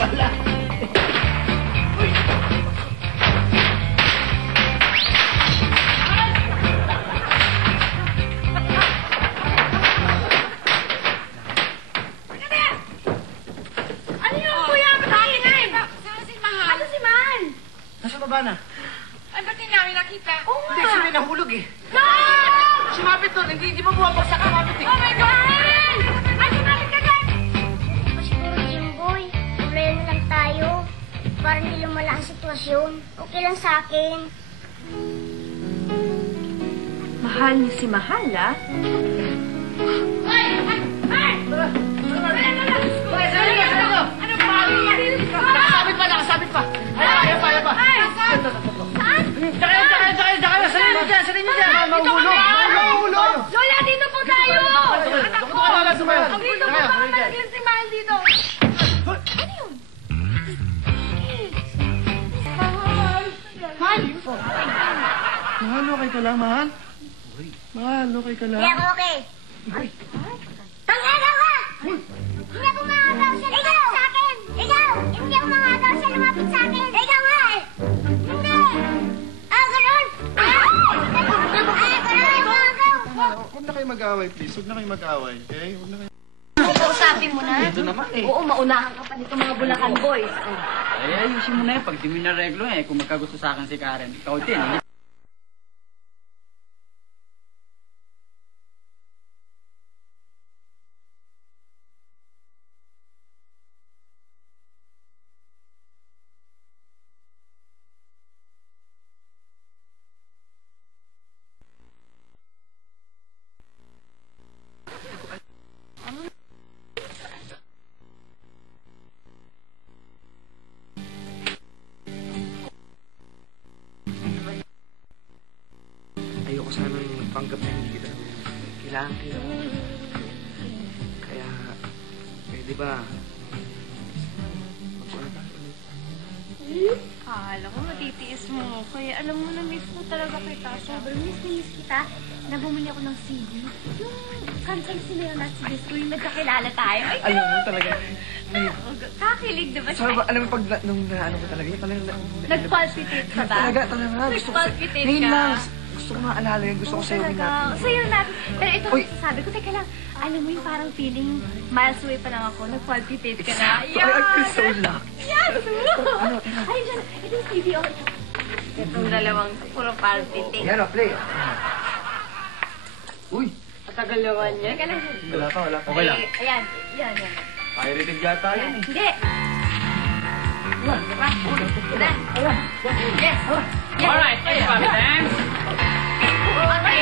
pala. Ano yung kuya? Bakit? Saan si Mahal? Ano si Mahal? Nasa baba na. Ay, ba't hindi namin nakita? Oo Hindi, nga. sila nahulog eh. No! Sumapit doon, hindi ba bumabagsak ang mapit eh? Oh my God! Ay, sumapit ka doon! Hindi pa siguro, Jimboy. Problema lang tayo. Para hindi lumala ang sitwasyon. Okay lang sa akin. Mahal niyo si Mahal, ah? Ay! Ay! Nakasabit pa! Ayaw pa! Saan? Tsaka! Salin niyo dyan! Mahulog! Lola, dito po tayo! Sumayo! Dito po, baka malaglag si Mahal dito. Ano yun? Mahal! Mahal, okay ka lang, mahal? Mahal, okay ka lang? Hindi ako okay. Tangagaw ka! Hindi ako mangagaw siya lumapit sa akin! Ikaw! Hindi ako mangagaw siya lumapit sa akin! Ikaw nga eh! Hindi! Ganun! Ganun! Mangagaw! Huwag na kayo mag-away, please. Huwag na kayo mag-away, okay? Huwag na kayo... Kausapin mo na. Ito naman eh. Oo, maunahan ka pa nito mga Bulacan boys. Ay, ayusin mo na yun. Pag di mo nareglo eh, kung magkagusto sa akin si Karen, ikaw din. Ayoko sanang panggap na hindi kita kailangan. Kaya, di ba, Akala ko matitiis mo. Kaya alam mo na miss mo talaga kita. Sobrang miss kita na bumili ako ng CD. Yung kanta ni si Leonard si Disco, yung nagkakilala tayo. Ay, alam mo talaga, Kakilig, diba? alam mo pag, nung naano ko talaga, yung talagang, Nag-palpitate ka ba? talaga, gusto ko, Nag-palpitate ngayon ka? lang, gusto ko maalala yun, gusto ko sa'yo Talaga. natin. Sa'yo natin. Pero ito, Uy. sabi ko, teka lang, alam mo yung parang feeling, miles away pa lang ako, nag-palpitate ka na. I feel so lucky. Yan! Ano, Ay, dyan. Ito yung CD, okay. Itong dalawang puro palpitate. Yan o, play. Uy, Matagal naman yan. Teka lang. wala pa. Okay lang. Ayan, yan. Pirated yata Ayan. yun eh. Hindi. Diba? Diba? Yes. Yes. Alright, everybody dance. Okay.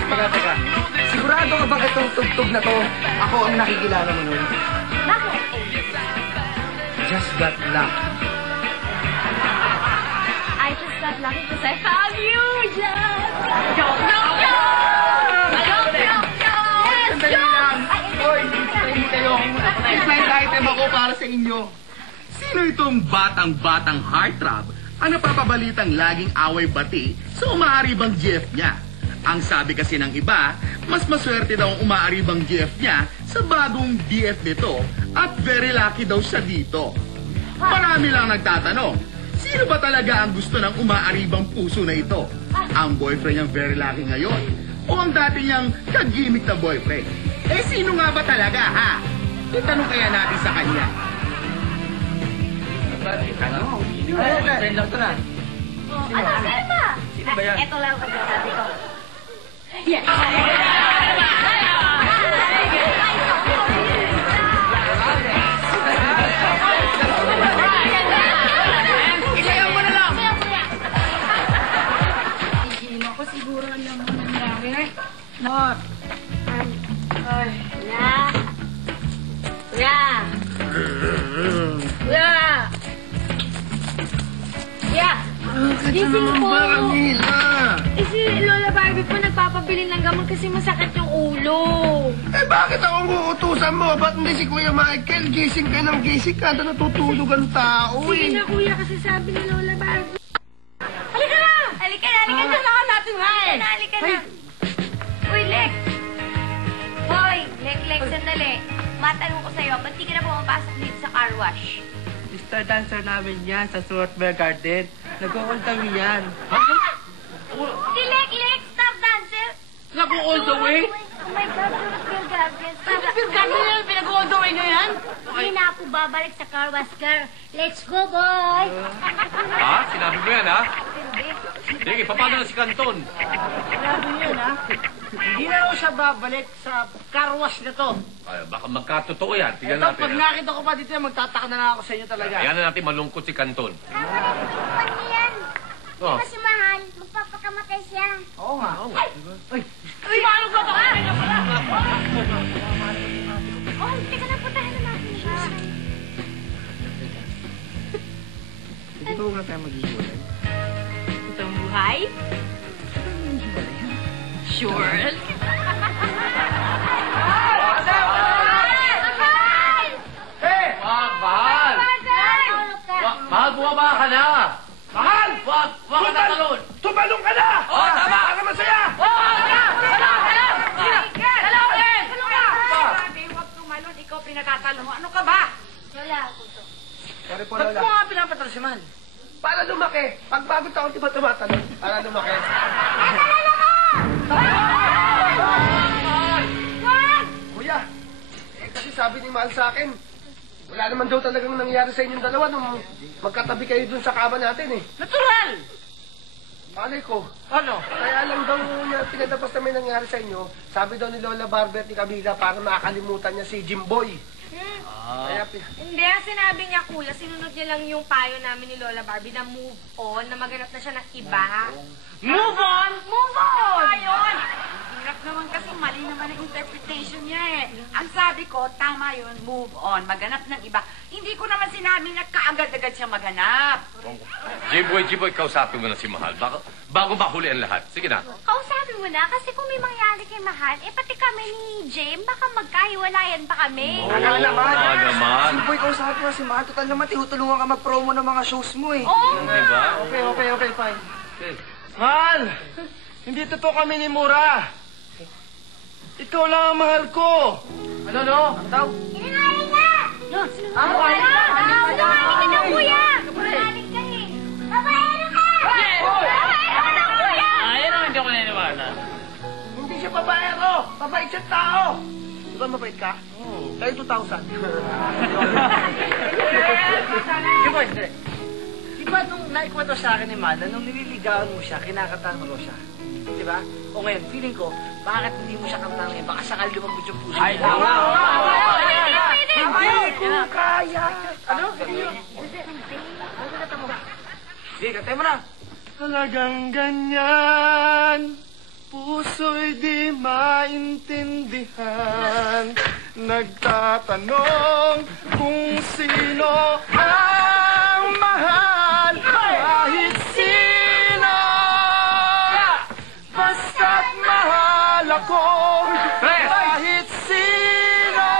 Come on. Teka. Sigurado ka ba itong tugtog na to, ako ang nakikilala mo nun? Bakit? Just got luck. I just got lucky because I found you, Just. Joke. Sandali lang! Hoy, hindi kayo. May blind item ako para sa inyo. Sino itong batang-batang heartthrob ang napapabalitang laging away-bati sa umaaribang GF niya? Ang sabi kasi ng iba, mas maswerte daw ang umaaribang GF niya sa bagong DF nito at very lucky daw siya dito. Marami lang nagtatanong, sino ba talaga ang gusto ng umaaribang puso na ito? Ang boyfriend niyang very lucky ngayon o ang dati niyang kagimik na boyfriend? Eh sino nga ba talaga ha? Itanong kaya natin sa kanya. Ano? Friend lang to na. Ano ba? Sino ba yan? Ito lang ang sabi ko. Yes. Isayaw mo na lang! Hindi ko siguro alam mo nangyari. What? Yeah. Gising po! Camila! Si Lola Barbie Barbie po nagpapabili ng gamot kasi masakit yung ulo. Eh, bakit akong uutusan mo? Ba't hindi si Kuya Michael? Gising ka ng gising ka na natutulog ang tao Sige na, eh. kuya, kasi sabi ni Lola Barbie. Halika na! Halika na, halika na! Halika natin nga eh! Halika na! Uy, Lex! Hoy, Lex, sandali. Matanong ko sa'yo, ba't di ka na pumapasok dito sa car wash? Star dancer namin yan sa Swartberg Garden. Nag-all kami yan. Si Lex, stop dancer! Nag-all the way? Oh my God, Swartberg Garden. Gano'n yan? Pinag-all the way nyo yan? Hindi na ako babalik sa car wash, girl. Let's go, boy! Ha? Sinabi mo yan, ha? Hindi. Sige, paano na si Canton? Sinabi niya na, hindi na ako siya babalik sa car wash na to. Ay, baka magkatotoo yan. Tignan Ito, natin. pag ha? nakita ko pa dito yan, magtataka na lang ako sa inyo talaga. Kaya na natin malungkot si Canton. Iwan niya yan. Oh. Kasi mahal, magpapakamatay siya. Oo nga. Oo nga. Uy, Uy, paano ka ba? Oh, teka na, putahan na natin siya. ito huwag na tayo mag-iwalay. Itong buhay? Sure. Mahal! Mahal, bumaba ka na! Mahal! Wag ka tatalon! Tumalong ka na! Oo, tama! Para masaya! Ikaw pinagkatalo mo. Ano ka ba? Sorry po, Ba't Lola. mo nga pinapatrasiman? Para lumaki. Pag bago taon, di ba tumatalon? Para lumaki. Kuya, kasi sabi ni Mahal sa akin, wala naman daw talagang nangyari sa inyong dalawa nung magkatabi kayo dun sa kama natin eh. Natural! Malay ko. Ano? Kaya lang daw niya pinadabas na may nangyari sa inyo, sabi daw ni Lola Barbie at ni Camila para makakalimutan niya si Jimboy. Kaya Hindi, ang sinabi niya, kuya, sinunod niya lang yung payo namin ni Lola Barbie na move on, na maganap na siya ng iba. Move on? Move on! Ayun! Hirap naman kasi mali naman ang interpretation niya eh. Ang sabi ko, tama yun, move on, maganap ng iba. Hindi ko naman sinabi na kaagad-agad siya maganap. Jimboy, kausapin mo na si Mahal. Bago mahuli ang lahat. Sige na. Kausapin mo na, kasi kung may mangyari kay Mahal, pati kami ni Jane, baka magkahiwalayan pa kami. Akala naman. naman. Boy, kausapin mo si Mahal. Total naman, tinutulungan ka mag-promo ng mga shows mo eh. Diba? Okay, fine. Mahal! Hindi totoo kami ni Mura. Ikaw lang ang mahal ko. Ano, no? Ang daw? Sinungaling ka! Sinungaling ka na, kuya! Sinungaling ka eh! Babaero ka! Babaero ka na, kuya! Ayun ang hindi ko naniniwala. Hindi siya babaero. Mabait siyang tao. Di ba mabait ka? Oo. Kaya 2,000. Di ba nung naikwento sa akin ni Mana, nung nililigawan mo siya, kinakataan mo siya? Di ba? O ngayon, feeling ko, bakit hindi mo siya kantaan ngayon? Baka sakal lumambot yung puso. Ay, tama! Hindi ko kaya! Ano? Sige, kantay mo na! Talagang ganyan, puso'y di maintindihan. Nagtatanong kung sino ang mahal, kahit sino. Basta't mahal ako, kahit sino.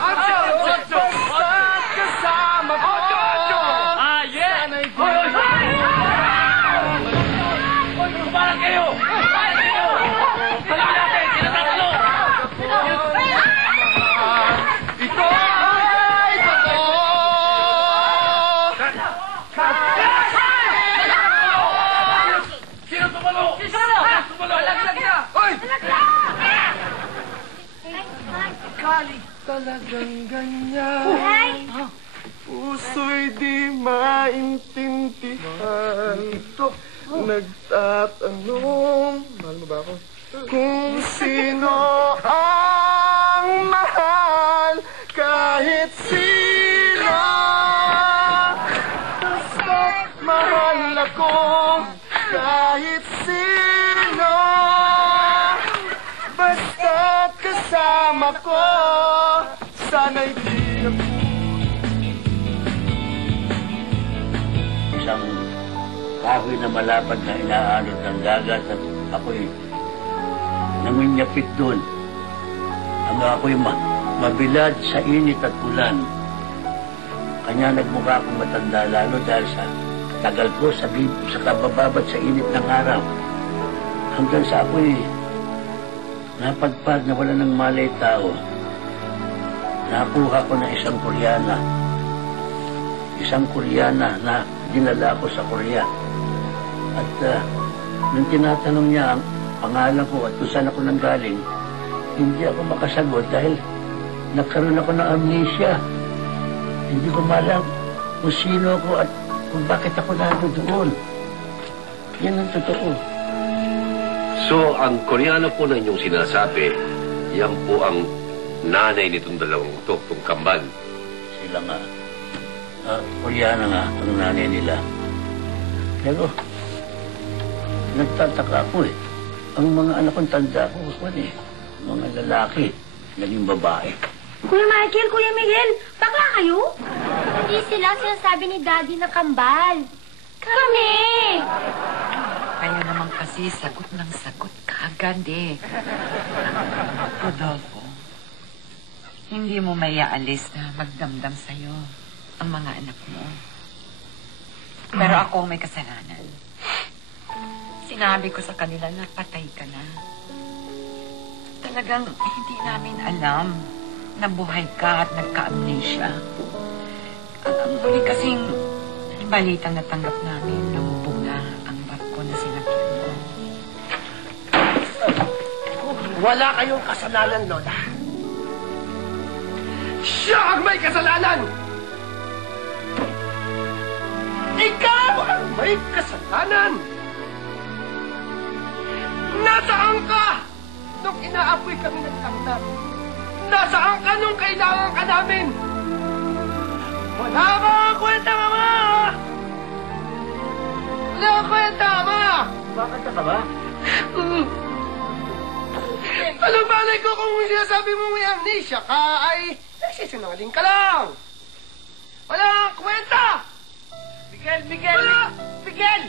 Basta't kasama ko. Sana'y Kumalang kayo! Talaan natin! Tinatatalo! Ito ay totoo. Sino tumalo? Hoy! Talagang ganyan, puso'y di maintindihan. Nagtatanong, mahal mo ba ako? Kung sino ang mahal, kahit sino. Basta't mahal ako, kahit sino. Basta't kasama ko, sana'y di Isang kahoy na malapad na inaalot ng dagat at ako'y nangunyapit doon. Hanggang ako'y mabilad sa init at ulan. Kanya nagmukha akong matanda lalo dahil sa tagal ko sa kabababat sa init ng araw. Hanggang sa ako'y napadpad na wala ng malay tao. Nakuha ko ng isang Koreana. Isang Koreana na dinala ko sa Korea. At nung tinatanong niya ang pangalan ko at kung saan ako nanggaling, hindi ako makasagot dahil nagkaroon ako ng amnesia. Hindi ko malam kung sino ako at kung bakit ako doon. Yan ang totoo. So, ang Koreano po na inyong sinasabi, yan po ang nanay nitong dalawang ito, itong kambal. Sila nga. Koreana nga ang nanay nila. Pero, nagtataka ako eh. Ang mga anak kong tanda ko, mga lalaki, naging babae. Kuya Michael, Kuya Miguel, bakla kayo? Hindi sila sinasabi ni Daddy na kambal. Kami! Kaya naman kasi sagot ng sagot kaagad eh. Rodolfo, hindi mo mayaalis na magdamdam sa'yo ang mga anak mo. Pero ako ang may kasalanan. Sinabi ko sa kanila na patay ka na. Talagang hindi namin alam na buhay ka at nagka-amnesia. Ang huli kasing balitang natanggap namin, lumubog na ang barko na sinakyan mo. Wala kayong kasalanan, Lola. Siya ang may kasalanan! Ikaw ang may kasalanan! Nasaan ka nung inaapoy kami ng tangnap? Nasaan ka nung kailangan ka namin? Wala kang kwenta, Mama! Wala kang kwenta, Mama! Bakit ka ba? Anong malay ko kung sinasabi mo may amnesia ka ay nagsisinungaling ka lang? Wala kang kwenta! Miguel! Miguel!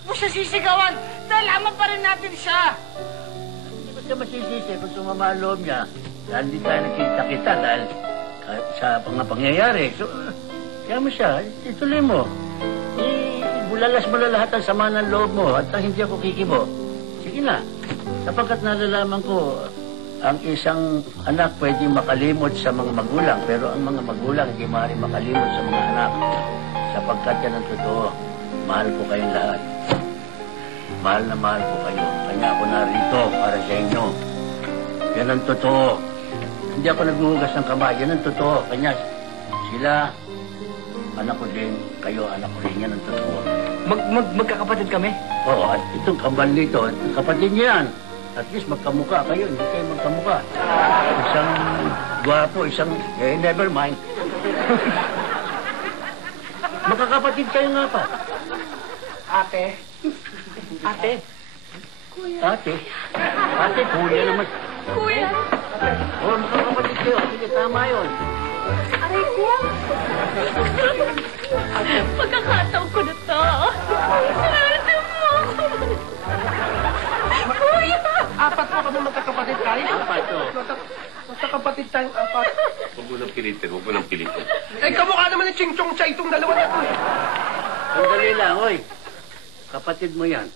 Huwag mo siya sisigawan! Nalaman pa rin natin siya! Hindi ko siya masisisi kung sumama ang loob niya. Dahil hindi tayo nakita-kita dahil sa mga pangyayari. So, kaya mo siya, ituloy mo. Bulalas mo na lahat ang sama ng loob mo at hindi ako kikibo. Sige na. Sapagkat nalalaman ko, ang isang anak pwede makalimot sa mga magulang, pero ang mga magulang hindi maaaring makalimot sa mga anak. Sapagkat yan ang totoo, mahal ko kayong lahat. Mahal na mahal ko kayo. Kanya ako narito para sa inyo. Yan ang totoo. Hindi ako naghuhugas ng kamay. Yan ang totoo. Kanya, sila, anak ko din, kayo, anak ko rin. Yan ang totoo. Magkakapatid kami? Oo, at itong kambal nito, kapatid niya yan. At least magkamukha kayo, hindi kayo magkamukha. Isang gwapo, isang, never mind. Magkakapatid kayo nga pa. Ate? Ate, kuya naman. Kuya! Oo, magkakapatid kayo. Sige, tama yun. Aray ko! Pagkakataon ko na to. Swerte mo ako. Kuya! Apat po kami magkakapatid tayo. Apat, oo. Magkakapatid tayong apat. Huwag mo nang pilitin, huwag mo nang pilitin. Eh, kamukha naman ni Ching Chong Cha itong dalawa na to. Sandali lang, oy. Kapatid mo yan.